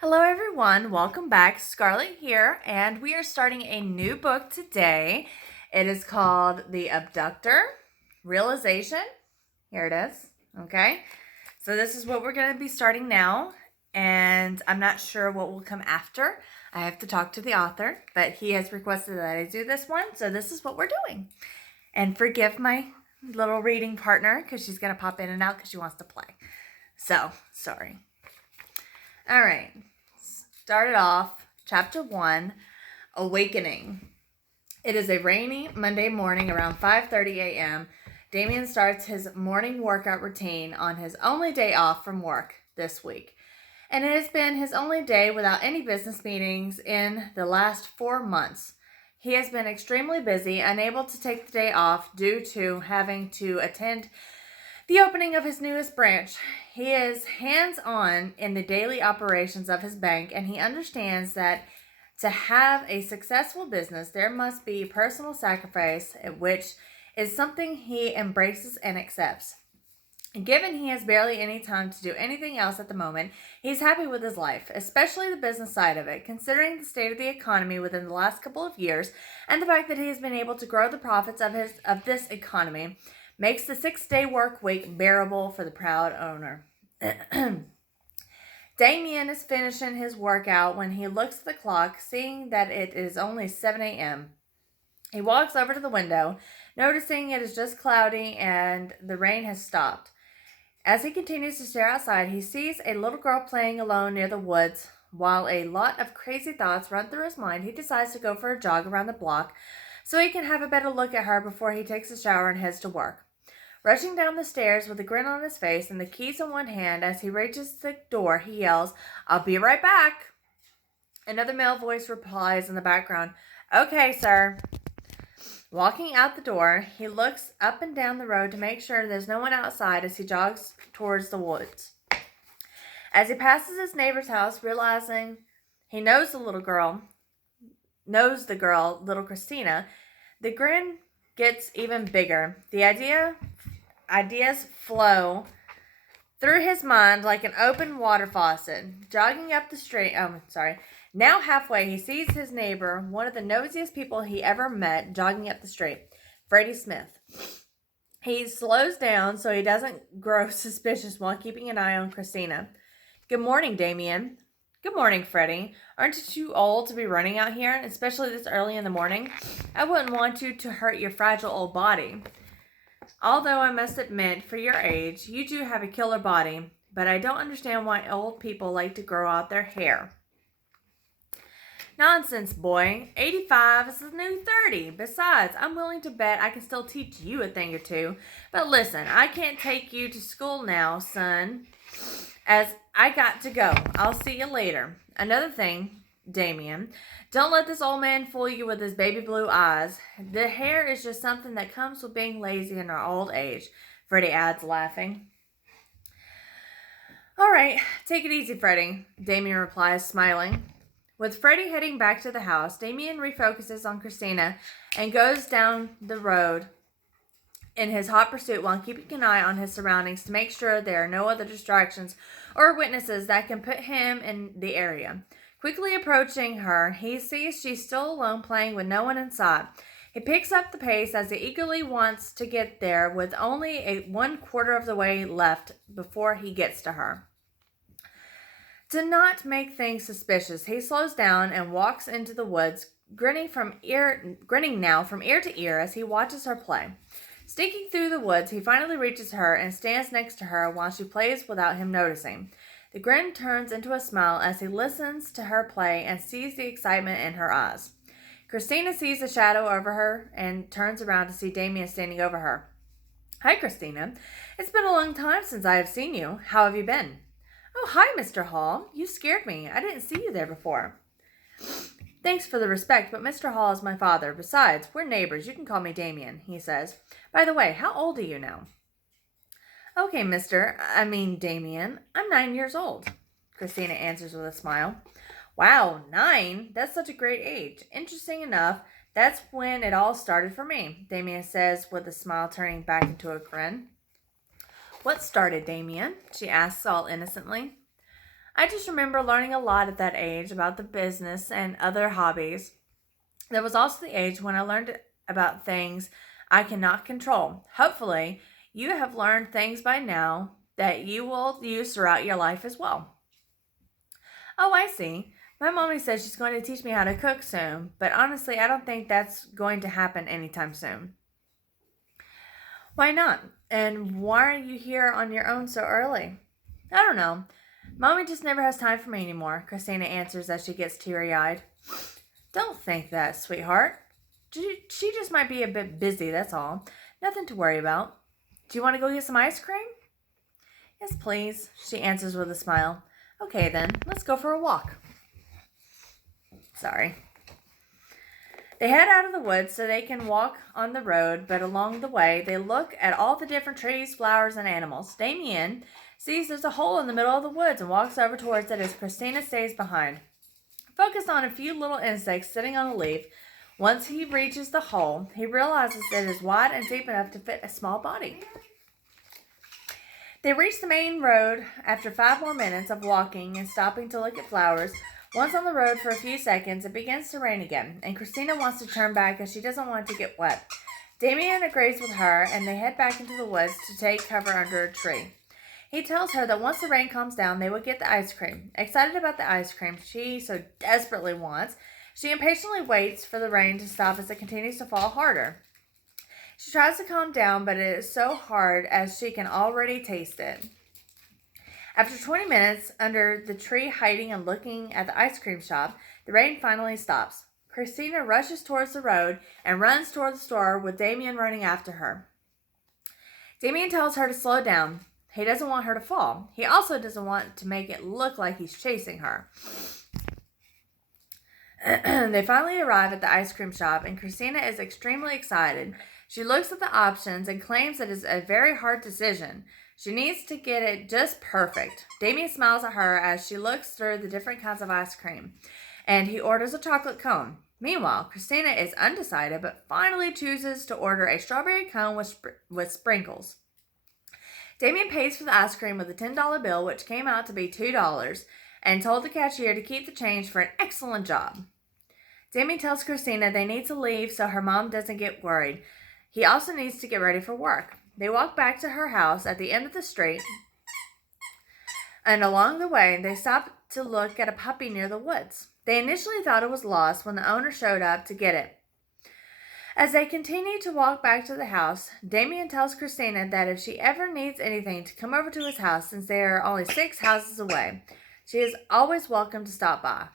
Hello everyone, welcome back. Scarlett here, and we are starting a new book today. It is called The Abductor Realization. Here it is. Okay, so this is what we're going to be starting now, and I'm not sure what will come after. I have to talk to the author, but he has requested that I do this one, so this is what we're doing. And forgive my little reading partner because she's going to pop in and out because she wants to play. So, sorry. All right. Started off, chapter 1, Awakening. It is a rainy Monday morning around 5:30 a.m. Damien starts his morning workout routine on his only day off from work this week. And it has been his only day without any business meetings in the last 4 months. He has been extremely busy, unable to take the day off due to having to attend the opening of his newest branch. He is hands-on in the daily operations of his bank, and he understands that to have a successful business, there must be personal sacrifice, which is something he embraces and accepts. Given he has barely any time to do anything else at the moment, he's happy with his life, especially the business side of it, considering the state of the economy within the last couple of years and the fact that he has been able to grow the profits of this economy. Makes the 6-day work week bearable for the proud owner. Damien is finishing his workout when he looks at the clock, seeing that it is only 7 a.m. He walks over to the window, noticing it is just cloudy and the rain has stopped. As he continues to stare outside, he sees a little girl playing alone near the woods. While a lot of crazy thoughts run through his mind, he decides to go for a jog around the block so he can have a better look at her before he takes a shower and heads to work. Rushing down the stairs with a grin on his face and the keys in one hand, as he reaches the door, he yells, "I'll be right back." Another male voice replies in the background, "Okay, sir." Walking out the door, he looks up and down the road to make sure there's no one outside as he jogs towards the woods. As he passes his neighbor's house, realizing he knows the girl, little Christina, the grin gets even bigger. The ideas flow through his mind like an open water faucet. Jogging up the street, now halfway, he sees his neighbor, one of the nosiest people he ever met, jogging up the street, Freddie Smith. He slows down so he doesn't grow suspicious while keeping an eye on Christina. "Good morning, Damien." "Good morning, Freddie. Aren't you too old to be running out here, especially this early in the morning? I wouldn't want you to hurt your fragile old body. Although I must admit, for your age, you do have a killer body, but I don't understand why old people like to grow out their hair." "Nonsense, boy. 85 is the new 30. Besides, I'm willing to bet I can still teach you a thing or two. But listen, I can't take you to school now, son, as I got to go. I'll see you later. Another thing, Damien, don't let this old man fool you with his baby blue eyes. The hair is just something that comes with being lazy in our old age," Freddie adds, laughing. "All right, take it easy, Freddie," Damien replies, smiling. With Freddie heading back to the house, Damien refocuses on Christina and goes down the road in his hot pursuit while keeping an eye on his surroundings to make sure there are no other distractions or witnesses that can put him in the area. Quickly approaching her, he sees she's still alone playing with no one in sight. He picks up the pace as he eagerly wants to get there with only 1/4 of the way left before he gets to her. To not make things suspicious, he slows down and walks into the woods, grinning now from ear to ear as he watches her play. Sneaking through the woods, he finally reaches her and stands next to her while she plays without him noticing. The grin turns into a smile as he listens to her play and sees the excitement in her eyes. Christina sees a shadow over her and turns around to see Damien standing over her. "Hi, Christina. It's been a long time since I have seen you. How have you been?" "Oh, hi, Mr. Hall. You scared me. I didn't see you there before." "Thanks for the respect, but Mr. Hall is my father. Besides, we're neighbors. You can call me Damien," he says. "By the way, how old are you now?" "Okay, Damien. I'm 9 years old," Christina answers with a smile. "Wow, 9? That's such a great age. Interesting enough, that's when it all started for me," Damien says with a smile turning back into a grin. "What started, Damien?" she asks all innocently. I just remember learning a lot at that age about the business and other hobbies. That was also the age when I learned about things I cannot control. Hopefully, you have learned things by now that you will use throughout your life as well. Oh, I see. My mommy says she's going to teach me how to cook soon, but honestly, I don't think that's going to happen anytime soon. Why not? And why are you here on your own so early? I don't know. Mommy just never has time for me anymore, Christina answers as she gets teary eyed. Don't think that, sweetheart. She just might be a bit busy, that's all. Nothing to worry about. Do you want to go get some ice cream? Yes, please, she answers with a smile. Okay then, let's go for a walk. Sorry. They head out of the woods so they can walk on the road, but along the way, they look at all the different trees, flowers, and animals. Damien sees there's a hole in the middle of the woods and walks over towards it as Christina stays behind. Focused on a few little insects sitting on a leaf, once he reaches the hole, he realizes it is wide and deep enough to fit a small body. They reach the main road after 5 more minutes of walking and stopping to look at flowers. Once on the road for a few seconds, it begins to rain again, and Christina wants to turn back as she doesn't want to get wet. Damien agrees with her, and they head back into the woods to take cover under a tree. He tells her that once the rain calms down, they will get the ice cream. Excited about the ice cream she so desperately wants, she impatiently waits for the rain to stop as it continues to fall harder. She tries to calm down, but it is so hard as she can already taste it. After 20 minutes under the tree hiding and looking at the ice cream shop, the rain finally stops. Christina rushes towards the road and runs toward the store with Damien running after her. Damien tells her to slow down. He doesn't want her to fall. He also doesn't want to make it look like he's chasing her. They finally arrive at the ice cream shop, and Christina is extremely excited. She looks at the options and claims it is a very hard decision. She needs to get it just perfect. Damien smiles at her as she looks through the different kinds of ice cream, and he orders a chocolate cone. Meanwhile, Christina is undecided, but finally chooses to order a strawberry cone with sprinkles. Damien pays for the ice cream with a $10 bill, which came out to be $2, and told the cashier to keep the change for an excellent job. Damien tells Christina they need to leave so her mom doesn't get worried. He also needs to get ready for work. They walk back to her house at the end of the street, and along the way, they stop to look at a puppy near the woods. They initially thought it was lost when the owner showed up to get it. As they continue to walk back to the house, Damien tells Christina that if she ever needs anything to come over to his house since they are only 6 houses away, she is always welcome to stop by.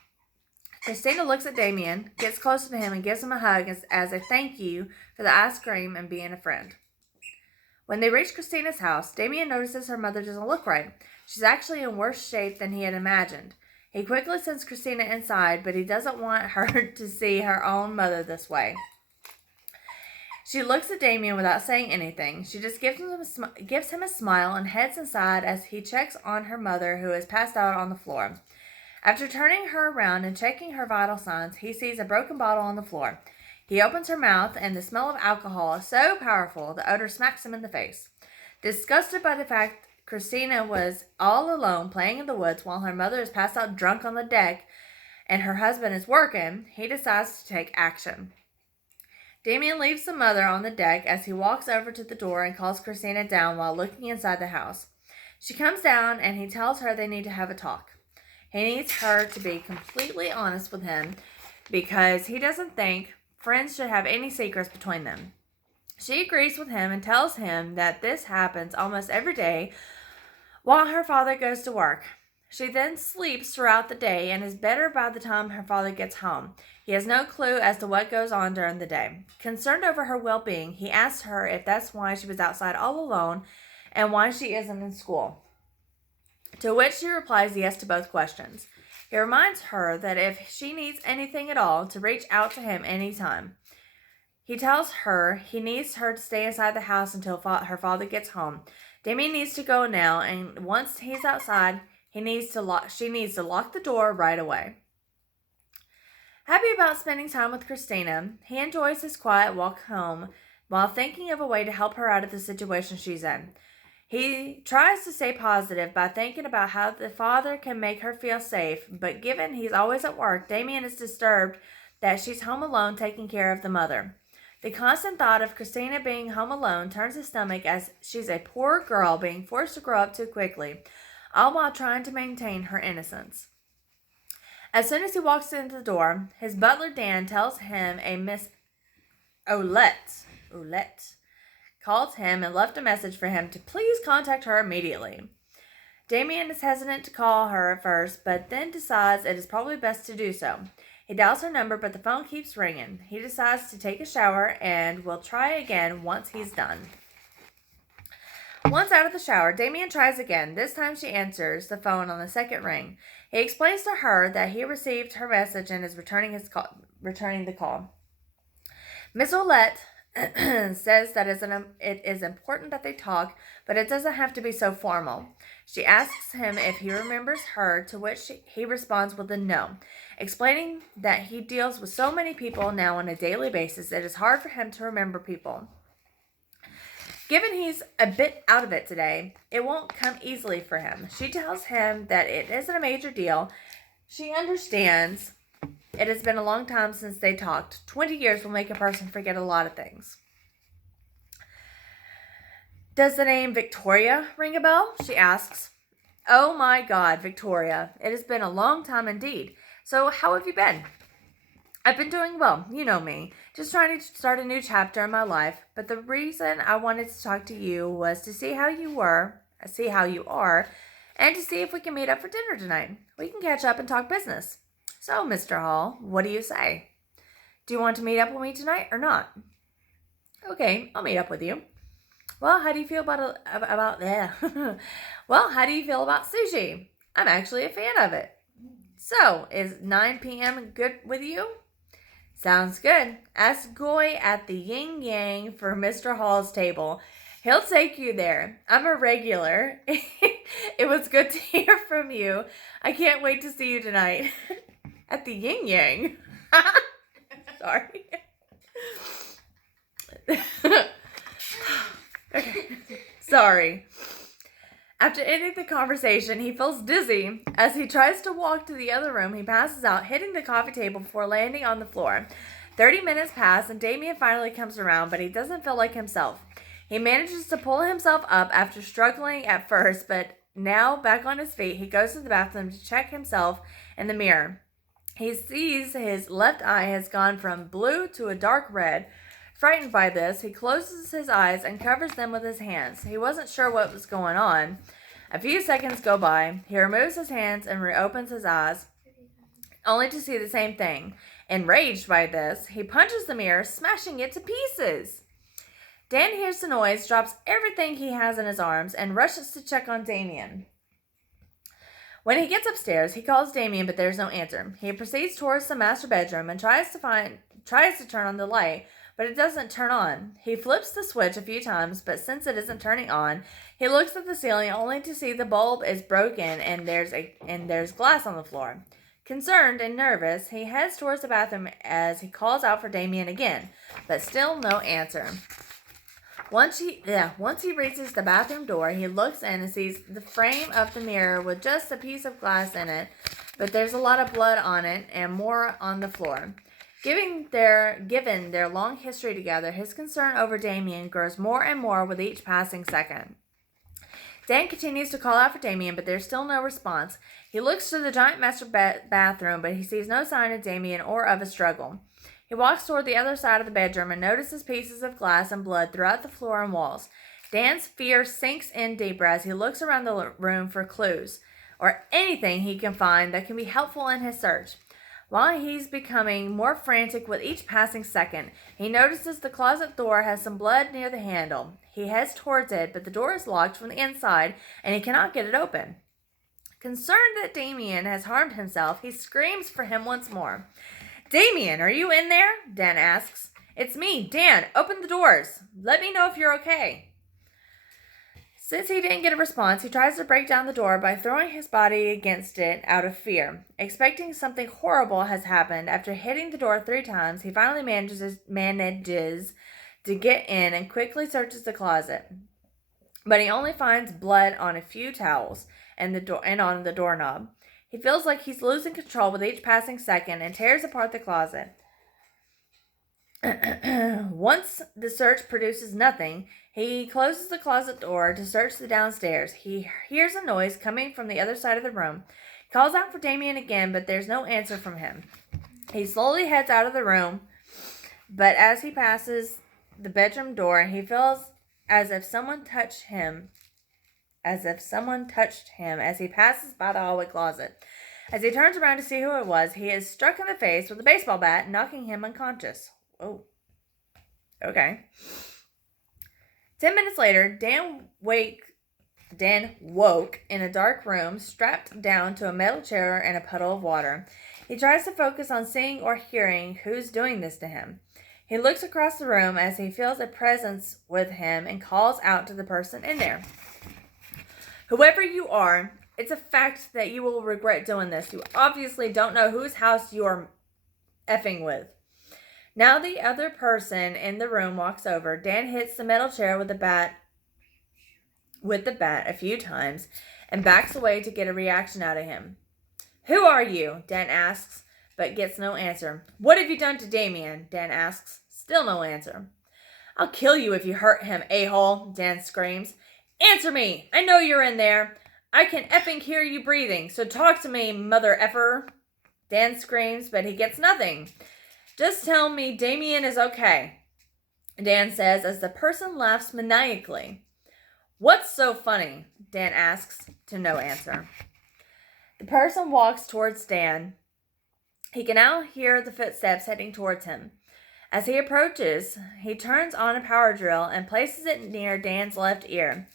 Christina looks at Damien, gets closer to him, and gives him a hug as a thank you for the ice cream and being a friend. When they reach Christina's house, Damien notices her mother doesn't look right. She's actually in worse shape than he had imagined. He quickly sends Christina inside, but he doesn't want her to see her own mother this way. She looks at Damien without saying anything. She just gives him a smile and heads inside as he checks on her mother, who is passed out on the floor. After turning her around and checking her vital signs, he sees a broken bottle on the floor. He opens her mouth, and the smell of alcohol is so powerful the odor smacks him in the face. Disgusted by the fact Christina was all alone playing in the woods while her mother is passed out drunk on the deck and her husband is working, he decides to take action. Damien leaves the mother on the deck as he walks over to the door and calls Christina down while looking inside the house. She comes down, and he tells her they need to have a talk. He needs her to be completely honest with him because he doesn't think friends should have any secrets between them. She agrees with him and tells him that this happens almost every day while her father goes to work. She then sleeps throughout the day and is better by the time her father gets home. He has no clue as to what goes on during the day. Concerned over her well-being, he asks her if that's why she was outside all alone and why she isn't in school. To which she replies yes to both questions. He reminds her that if she needs anything at all, to reach out to him anytime. He tells her he needs her to stay inside the house until her father gets home. Damien needs to go now, and once he's outside, she needs to lock the door right away. Happy about spending time with Christina, he enjoys his quiet walk home while thinking of a way to help her out of the situation she's in. He tries to stay positive by thinking about how the father can make her feel safe, but given he's always at work, Damien is disturbed that she's home alone taking care of the mother. The constant thought of Christina being home alone turns his stomach as she's a poor girl being forced to grow up too quickly, all while trying to maintain her innocence. As soon as he walks into the door, his butler Dan tells him a Miss Olette called him and left a message for him to please contact her immediately. Damien is hesitant to call her at first, but then decides it is probably best to do so. He dials her number, but the phone keeps ringing. He decides to take a shower and will try again once he's done. Once out of the shower, Damien tries again. This time she answers the phone on the second ring. He explains to her that he received her message and is returning the call. Miss Olette says that it is important that they talk, but it doesn't have to be so formal. She asks him if he remembers her, to which he responds with a no, explaining that he deals with so many people now on a daily basis, it is hard for him to remember people. Given he's a bit out of it today, it won't come easily for him. She tells him that it isn't a major deal. She understands. It has been a long time since they talked. 20 years will make a person forget a lot of things. Does the name Victoria ring a bell? She asks. Oh my God, Victoria. It has been a long time indeed. So how have you been? I've been doing well. You know me. Just trying to start a new chapter in my life. But the reason I wanted to talk to you was to see how you are, and to see if we can meet up for dinner tonight. We can catch up and talk business. So, Mr. Hall, what do you say? Do you want to meet up with me tonight or not? Okay, I'll meet up with you. Well, how do you feel about Well, how do you feel about sushi? I'm actually a fan of it. So, is 9 p.m. good with you? Sounds good. Ask Goy at the Yin Yang for Mr. Hall's table. He'll take you there. I'm a regular. It was good to hear from you. I can't wait to see you tonight. At the Yin Yang. Sorry. Okay. Sorry. After ending the conversation, he feels dizzy. As he tries to walk to the other room, he passes out, hitting the coffee table before landing on the floor. 30 minutes pass, and Damien finally comes around, but he doesn't feel like himself. He manages to pull himself up after struggling at first, but now back on his feet, he goes to the bathroom to check himself in the mirror. He sees his left eye has gone from blue to a dark red. Frightened by this, he closes his eyes and covers them with his hands. He wasn't sure what was going on. A few seconds go by. He removes his hands and reopens his eyes, only to see the same thing. Enraged by this, he punches the mirror, smashing it to pieces. Dan hears the noise, drops everything he has in his arms, and rushes to check on Damien. When he gets upstairs, he calls Damien, but there's no answer. He proceeds towards the master bedroom and tries to turn on the light, but it doesn't turn on. He flips the switch a few times, but since it isn't turning on, he looks at the ceiling only to see the bulb is broken and there's glass on the floor. Concerned and nervous, he heads towards the bathroom as he calls out for Damien again, but still no answer. Once he reaches the bathroom door, he looks in and sees the frame of the mirror with just a piece of glass in it, but there's a lot of blood on it and more on the floor. Given their long history together, his concern over Damien grows more and more with each passing second. Dan continues to call out for Damien, but there's still no response. He looks to the giant master bathroom, but he sees no sign of Damien or of a struggle. He walks toward the other side of the bedroom and notices pieces of glass and blood throughout the floor and walls. Dan's fear sinks in deeper as he looks around the room for clues or anything he can find that can be helpful in his search. While he's becoming more frantic with each passing second, he notices the closet door has some blood near the handle. He heads towards it, but the door is locked from the inside and he cannot get it open. Concerned that Damien has harmed himself, he screams for him once more. Damien, are you in there? Dan asks. It's me, Dan. Open the doors. Let me know if you're okay. Since he didn't get a response, he tries to break down the door by throwing his body against it out of fear. Expecting something horrible has happened, after hitting the door 3 times, he finally manages to get in and quickly searches the closet. but he only finds blood on a few towels and on the doorknob. He feels like he's losing control with each passing second and tears apart the closet. Once the search produces nothing, he closes the closet door to search the downstairs. He hears a noise coming from the other side of the room. He calls out for Damien again, but there's no answer from him. He slowly heads out of the room, but as he passes the bedroom door, he feels as if someone touched him as he passes by the hallway closet. As he turns around to see who it was, he is struck in the face with a baseball bat, knocking him unconscious. Oh. Okay. 10 minutes later, Dan woke in a dark room, strapped down to a metal chair and a puddle of water. He tries to focus on seeing or hearing who's doing this to him. He looks across the room as he feels a presence with him and calls out to the person in there. Whoever you are, it's a fact that you will regret doing this. You obviously don't know whose house you are effing with. Now the other person in the room walks over. Dan hits the metal chair with the bat a few times and backs away to get a reaction out of him. Who are you? Dan asks, but gets no answer. What have you done to Damien? Dan asks. Still no answer. I'll kill you if you hurt him, a-hole, Dan screams. Answer me! I know you're in there. I can effing hear you breathing, so talk to me, mother effer. Dan screams, but he gets nothing. Just tell me Damien is okay, Dan says as the person laughs maniacally. What's so funny? Dan asks, to no answer. The person walks towards Dan. He can now hear the footsteps heading towards him. As he approaches, he turns on a power drill and places it near Dan's left ear.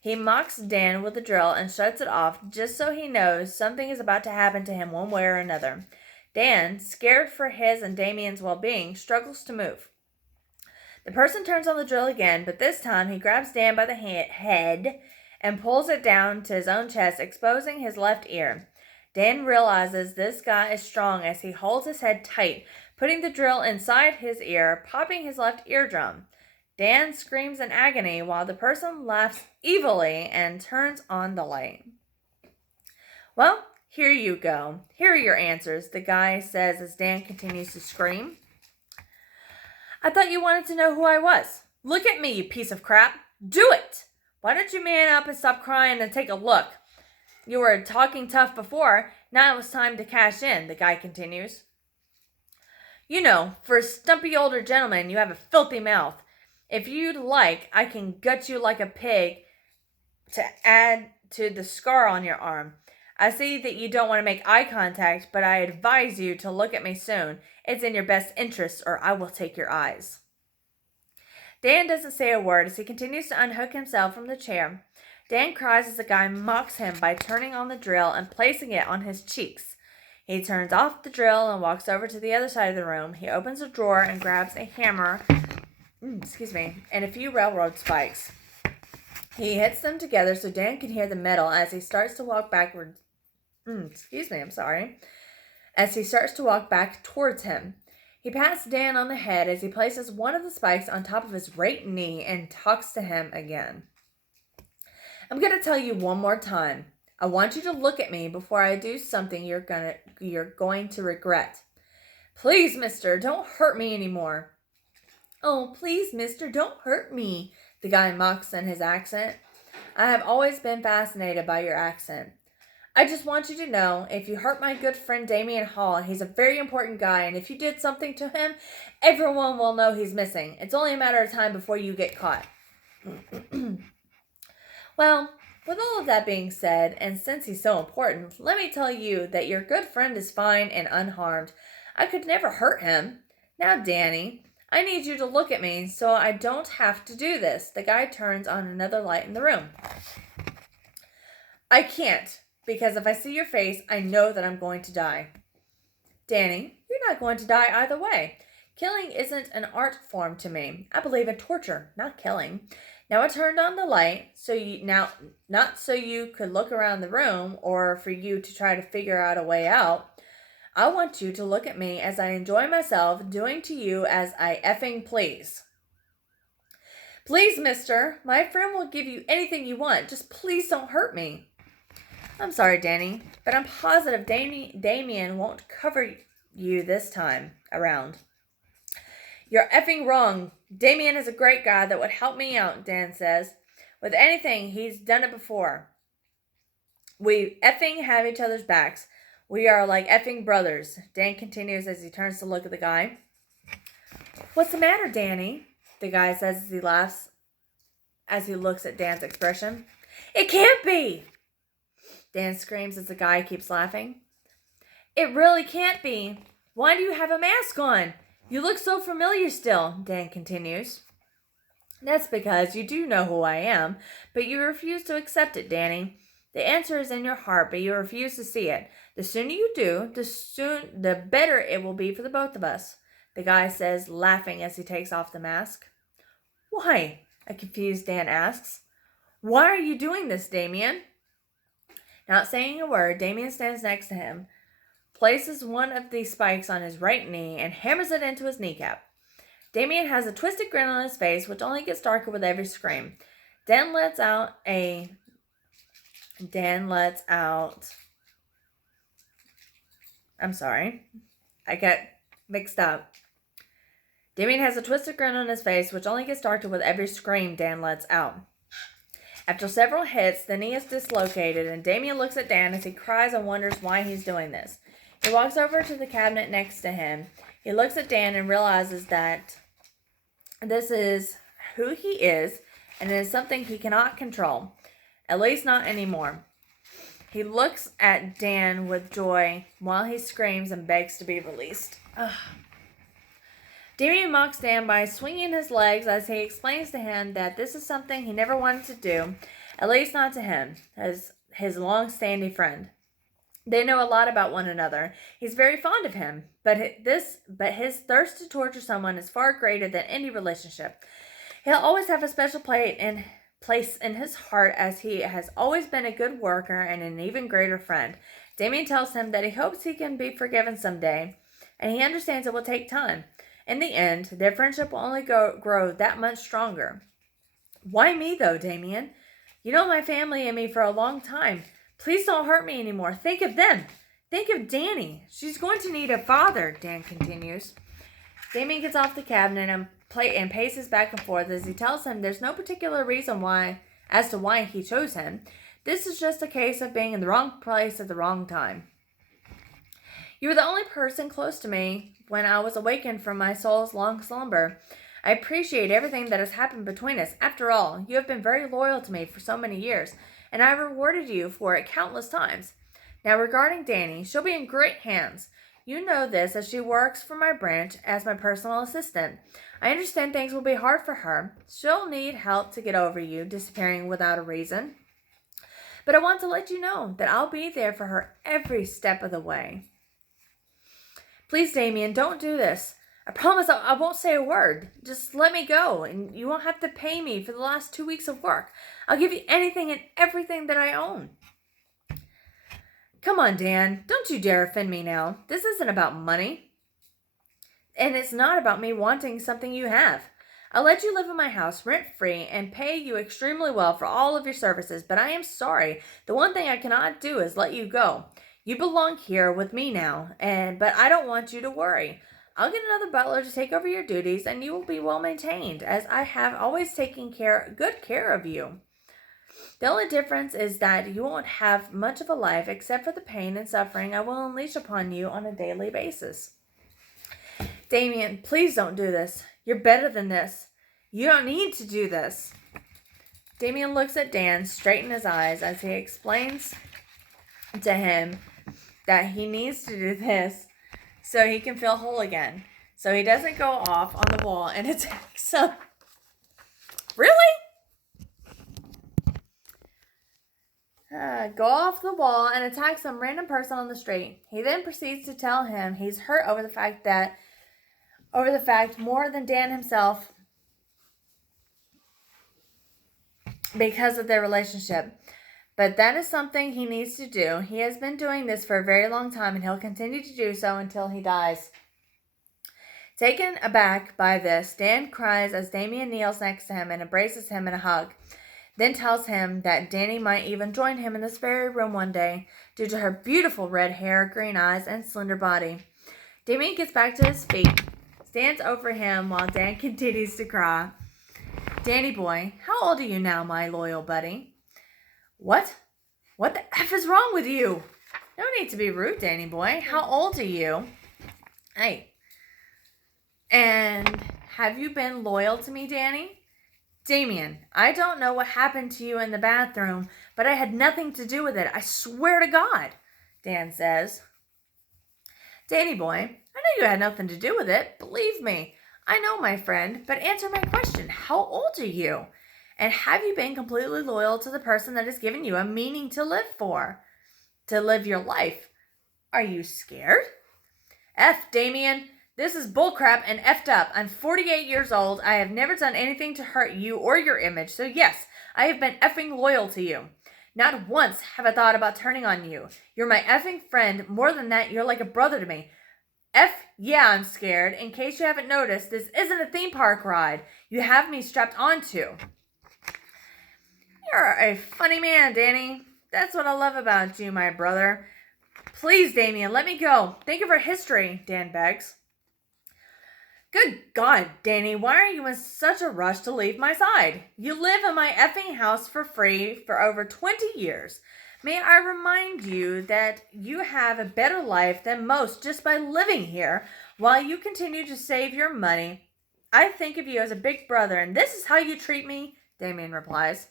He mocks Dan with the drill and shuts it off just so he knows something is about to happen to him one way or another. Dan, scared for his and Damien's well-being, struggles to move. The person turns on the drill again, but this time he grabs Dan by the head and pulls it down to his own chest, exposing his left ear. Dan realizes this guy is strong as he holds his head tight, putting the drill inside his ear, popping his left eardrum. Dan screams in agony while the person laughs evilly and turns on the light. Well, here you go. Here are your answers, the guy says as Dan continues to scream. I thought you wanted to know who I was. Look at me, you piece of crap. Do it! Why don't you man up and stop crying and take a look? You were talking tough before. Now it was time to cash in, the guy continues. You know, for a stumpy older gentleman, you have a filthy mouth. If you'd like, I can gut you like a pig to add to the scar on your arm. I see that you don't want to make eye contact, but I advise you to look at me soon. It's in your best interest, or I will take your eyes. Dan doesn't say a word as he continues to unhook himself from the chair. Dan cries as the guy mocks him by turning on the drill and placing it on his cheeks. He turns off the drill and walks over to the other side of the room. He opens a drawer and grabs a hammer, and a few railroad spikes. He hits them together so Dan can hear the metal as he starts to walk backwards. As he starts to walk back towards him. He pats Dan on the head as he places one of the spikes on top of his right knee and talks to him again. I'm going to tell you one more time. I want you to look at me before I do something you're going to regret. Please, mister, don't hurt me anymore. Oh, please, mister, don't hurt me, the guy mocks in his accent. I have always been fascinated by your accent. I just want you to know, if you hurt my good friend Damien Hall, he's a very important guy, and if you did something to him, everyone will know he's missing. It's only a matter of time before you get caught. Well, with all of that being said, and since he's so important, let me tell you that your good friend is fine and unharmed. I could never hurt him. Now, Danny, I need you to look at me so I don't have to do this. The guy turns on another light in the room. I can't, because if I see your face, I know that I'm going to die. Danny, you're not going to die either way. Killing isn't an art form to me. I believe in torture, not killing. Now I turned on the light, not so you could look around the room or for you to try to figure out a way out. I want you to look at me as I enjoy myself doing to you as I effing please. Please, mister, my friend will give you anything you want. Just please don't hurt me. I'm sorry, Danny, but I'm positive Damien won't cover you this time around. You're effing wrong. Damien is a great guy that would help me out, Dan says. With anything, he's done it before. We effing have each other's backs. We are like effing brothers. Dan continues as he turns to look at the guy. What's the matter, Danny? The guy says as he laughs, as he looks at Dan's expression. It can't be! Dan screams as the guy keeps laughing. It really can't be. Why do you have a mask on? You look so familiar still, Dan continues. That's because you do know who I am, but you refuse to accept it, Danny. The answer is in your heart, but you refuse to see it. The sooner you do, the better it will be for the both of us, the guy says, laughing as he takes off the mask. Why? A confused Dan asks. Why are you doing this, Damien? Not saying a word, Damien stands next to him, places one of the spikes on his right knee, and hammers it into his kneecap. Damien has a twisted grin on his face, which only gets darker with every scream. Dan lets out. I'm sorry. I got mixed up. Damien has a twisted grin on his face, which only gets darker with every scream Dan lets out. After several hits, the knee is dislocated, and Damien looks at Dan as he cries and wonders why he's doing this. He walks over to the cabinet next to him. He looks at Dan and realizes that this is who he is, and it is something he cannot control. At least not anymore. He looks at Dan with joy while he screams and begs to be released. Ugh. Damien mocks Dan by swinging his legs as he explains to him that this is something he never wanted to do, at least not to him, as his long-standing friend. They know a lot about one another. He's very fond of him, but his thirst to torture someone is far greater than any relationship. He'll always have a special place in his heart, as he has always been a good worker and an even greater friend. Damien tells him that he hopes he can be forgiven someday, and he understands it will take time. In the end, their friendship will only grow that much stronger. Why me, though, Damien? You know my family and me for a long time. Please don't hurt me anymore. Think of them. Think of Danny. She's going to need a father, Dan continues. Damien gets off the cabinet and paces back and forth as he tells him there's no particular reason as to why he chose him. This is just a case of being in the wrong place at the wrong time. You were the only person close to me when I was awakened from my soul's long slumber. I appreciate everything that has happened between us. After all, you have been very loyal to me for so many years, and I have rewarded you for it countless times. Now, regarding Danny, she'll be in great hands. You know this, as she works for my branch as my personal assistant. I understand things will be hard for her. She'll need help to get over you disappearing without a reason. But I want to let you know that I'll be there for her every step of the way. Please, Damien, don't do this. I promise I won't say a word. Just let me go, and you won't have to pay me for the last 2 weeks of work. I'll give you anything and everything that I own. Come on, Dan. Don't you dare offend me now. This isn't about money. And it's not about me wanting something you have. I'll let you live in my house rent-free and pay you extremely well for all of your services, but I am sorry. The one thing I cannot do is let you go. You belong here with me now, but I don't want you to worry. I'll get another butler to take over your duties, and you will be well maintained, as I have always taken good care of you. The only difference is that you won't have much of a life except for the pain and suffering I will unleash upon you on a daily basis. Damien, please don't do this. You're better than this. You don't need to do this. Damien looks at Dan straight in his eyes as he explains to him that he needs to do this so he can feel whole again. So he doesn't go off on the wall and attack some... Really? Go off the wall and attack some random person on the street. He then proceeds to tell him he's hurt over the fact more than Dan himself because of their relationship. But that is something he needs to do. He has been doing this for a very long time, and he'll continue to do so until he dies. Taken aback by this, Dan cries as Damien kneels next to him and embraces him in a hug, then tells him that Danny might even join him in this very room one day due to her beautiful red hair, green eyes, and slender body. Damien gets back to his feet, stands over him while Dan continues to cry. Danny boy, how old are you now, my loyal buddy? What? What the F is wrong with you? No need to be rude, Danny boy. How old are you? Hey. And have you been loyal to me, Danny? Damien, I don't know what happened to you in the bathroom, but I had nothing to do with it. I swear to God, Dan says. Danny boy, I know you had nothing to do with it. Believe me. I know, my friend, but answer my question. How old are you? And have you been completely loyal to the person that has given you a meaning to live for? To live your life? Are you scared? F, Damien. This is bullcrap and effed up. I'm 48 years old. I have never done anything to hurt you or your image. So yes, I have been effing loyal to you. Not once have I thought about turning on you. You're my effing friend. More than that, you're like a brother to me. F, yeah, I'm scared. In case you haven't noticed, this isn't a theme park ride. You have me strapped onto. You're a funny man, Danny. That's what I love about you, my brother. Please, Damien, let me go. Think of our history, Dan begs. Good God, Danny, why are you in such a rush to leave my side? You live in my effing house for free for over 20 years. May I remind you that you have a better life than most just by living here while you continue to save your money. I think of you as a big brother, and this is how you treat me, Damien replies.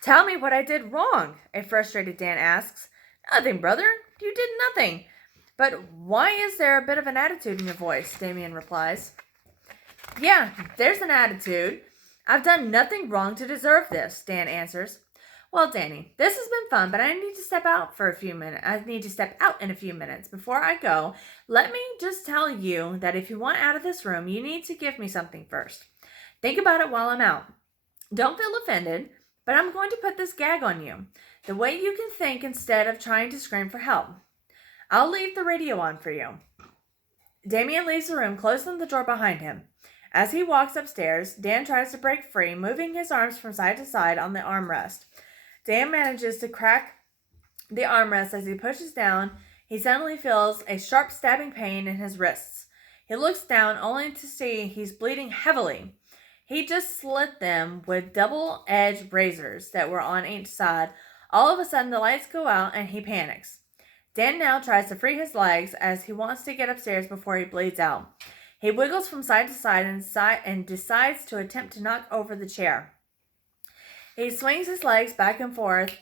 Tell me what I did wrong, a frustrated Dan asks. Nothing, brother. You did nothing. But why is there a bit of an attitude in your voice? Damien replies. Yeah, there's an attitude. I've done nothing wrong to deserve this, Dan answers. Well, Danny, this has been fun, but I need to step out for a few minutes. I need to step out in a few minutes. Before I go, let me just tell you that if you want out of this room, you need to give me something first. Think about it while I'm out. Don't feel offended, but I'm going to put this gag on you. The way you can think instead of trying to scream for help. I'll leave the radio on for you. Damien leaves the room, closing the door behind him. As he walks upstairs, Dan tries to break free, moving his arms from side to side on the armrest. Dan manages to crack the armrest as he pushes down. He suddenly feels a sharp stabbing pain in his wrists. He looks down only to see he's bleeding heavily. He just slit them with double-edged razors that were on each side. All of a sudden, the lights go out and he panics. Dan now tries to free his legs as he wants to get upstairs before he bleeds out. He wiggles from side to side and decides to attempt to knock over the chair. He swings his legs back and forth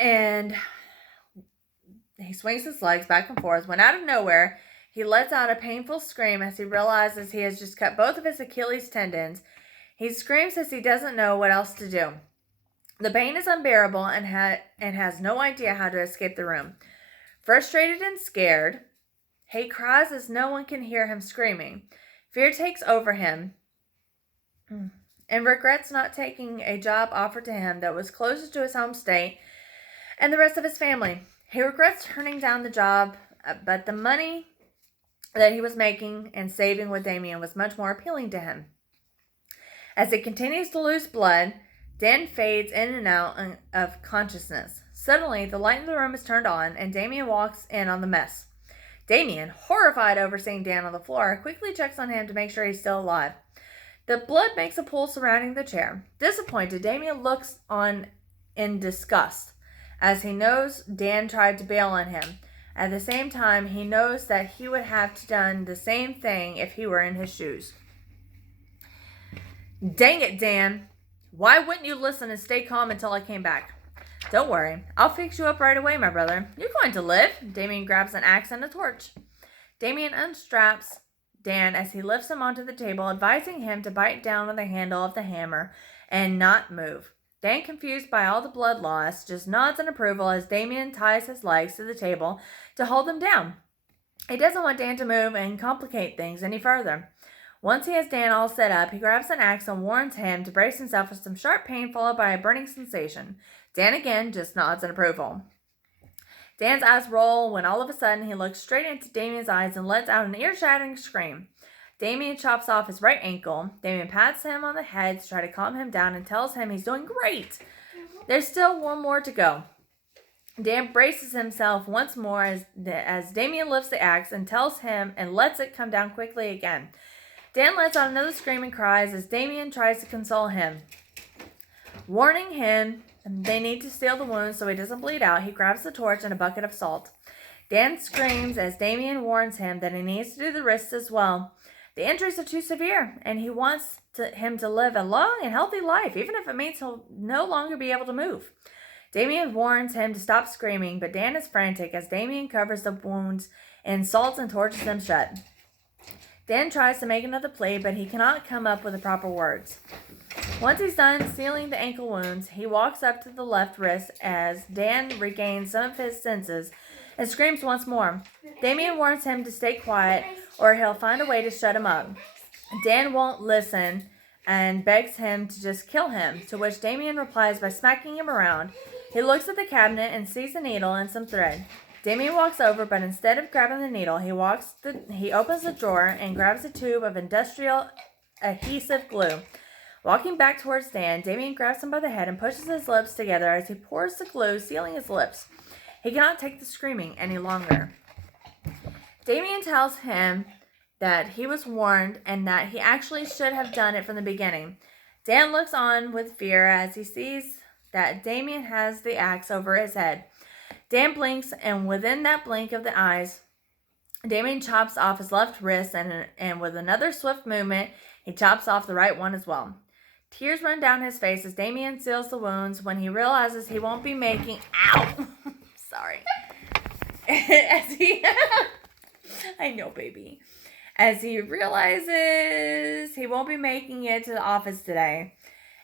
when out of nowhere, he lets out a painful scream as he realizes he has just cut both of his Achilles tendons. He screams as he doesn't know what else to do. The pain is unbearable and has no idea how to escape the room. Frustrated and scared, he cries as no one can hear him screaming. Fear takes over him and regrets not taking a job offered to him that was closer to his home state and the rest of his family. He regrets turning down the job, but the money that he was making and saving with Damien was much more appealing to him. As he continues to lose blood, Dan fades in and out of consciousness. Suddenly, the light in the room is turned on, and Damien walks in on the mess. Damien, horrified over seeing Dan on the floor, quickly checks on him to make sure he's still alive. The blood makes a pool surrounding the chair. Disappointed, Damien looks on in disgust, as he knows Dan tried to bail on him. At the same time, he knows that he would have done the same thing if he were in his shoes. Dang it, Dan. Why wouldn't you listen and stay calm until I came back? Don't worry. I'll fix you up right away, my brother. You're going to live. Damien grabs an axe and a torch. Damien unstraps Dan as he lifts him onto the table, advising him to bite down on the handle of the hammer and not move. Dan, confused by all the blood loss, just nods in approval as Damien ties his legs to the table to hold them down. He doesn't want Dan to move and complicate things any further. Once he has Dan all set up, he grabs an axe and warns him to brace himself for some sharp pain followed by a burning sensation. Dan again just nods in approval. Dan's eyes roll when all of a sudden he looks straight into Damien's eyes and lets out an ear-shattering scream. Damien chops off his right ankle. Damien pats him on the head to try to calm him down and tells him he's doing great. There's still one more to go. Dan braces himself once more as Damien lifts the axe and tells him and lets it come down quickly again. Dan lets out another scream and cries as Damien tries to console him. Warning him they need to seal the wound so he doesn't bleed out, he grabs the torch and a bucket of salt. Dan screams as Damien warns him that he needs to do the wrists as well. The injuries are too severe, and he wants him to live a long and healthy life, even if it means he'll no longer be able to move. Damien warns him to stop screaming, but Dan is frantic as Damien covers the wounds in salt and torches them shut. Dan tries to make another plea, but he cannot come up with the proper words. Once he's done sealing the ankle wounds, he walks up to the left wrist as Dan regains some of his senses and screams once more. Damien warns him to stay quiet or he'll find a way to shut him up. Dan won't listen and begs him to just kill him, to which Damien replies by smacking him around. He looks at the cabinet and sees a needle and some thread. Damien walks over, but instead of grabbing the needle, he opens the drawer and grabs a tube of industrial adhesive glue. Walking back towards Dan, Damien grabs him by the head and pushes his lips together as he pours the glue, sealing his lips. He cannot take the screaming any longer. Damien tells him that he was warned and that he actually should have done it from the beginning. Dan looks on with fear as he sees that Damien has the axe over his head. Dan blinks, and within that blink of the eyes, Damien chops off his left wrist, and with another swift movement, he chops off the right one as well. Tears run down his face as Damien seals the wounds when he realizes he won't be making... Ow! Sorry. I know, baby. As he realizes he won't be making it to the office today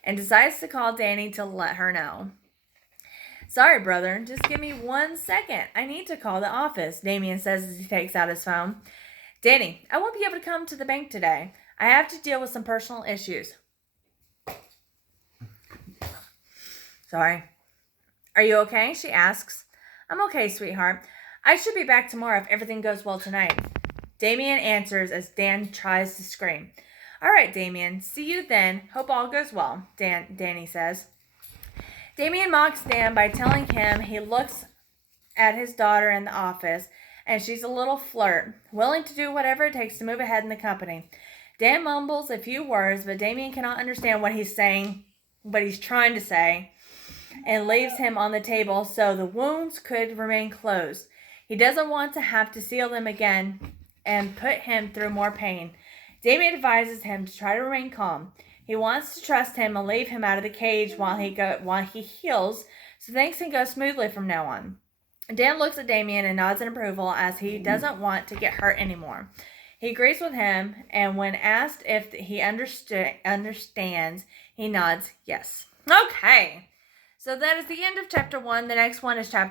and decides to call Danny to let her know. Sorry, brother. Just give me 1 second. I need to call the office, Damien says as he takes out his phone. Danny, I won't be able to come to the bank today. I have to deal with some personal issues. Sorry. Are you okay? She asks. I'm okay, sweetheart. I should be back tomorrow if everything goes well tonight. Damien answers as Dan tries to scream. All right, Damien. See you then. Hope all goes well, Danny says. Damien mocks Dan by telling him he looks at his daughter in the office and she's a little flirt, willing to do whatever it takes to move ahead in the company. Dan mumbles a few words, but Damien cannot understand what he's saying, what he's trying to say, and leaves him on the table so the wounds could remain closed. He doesn't want to have to seal them again and put him through more pain. Damien advises him to try to remain calm. He wants to trust him and leave him out of the cage while he heals, so things can go smoothly from now on. Dan looks at Damien and nods in approval as he doesn't want to get hurt anymore. He agrees with him, and when asked if he understands, he nods yes. Okay, so that is the end of chapter 1. The next one is chapter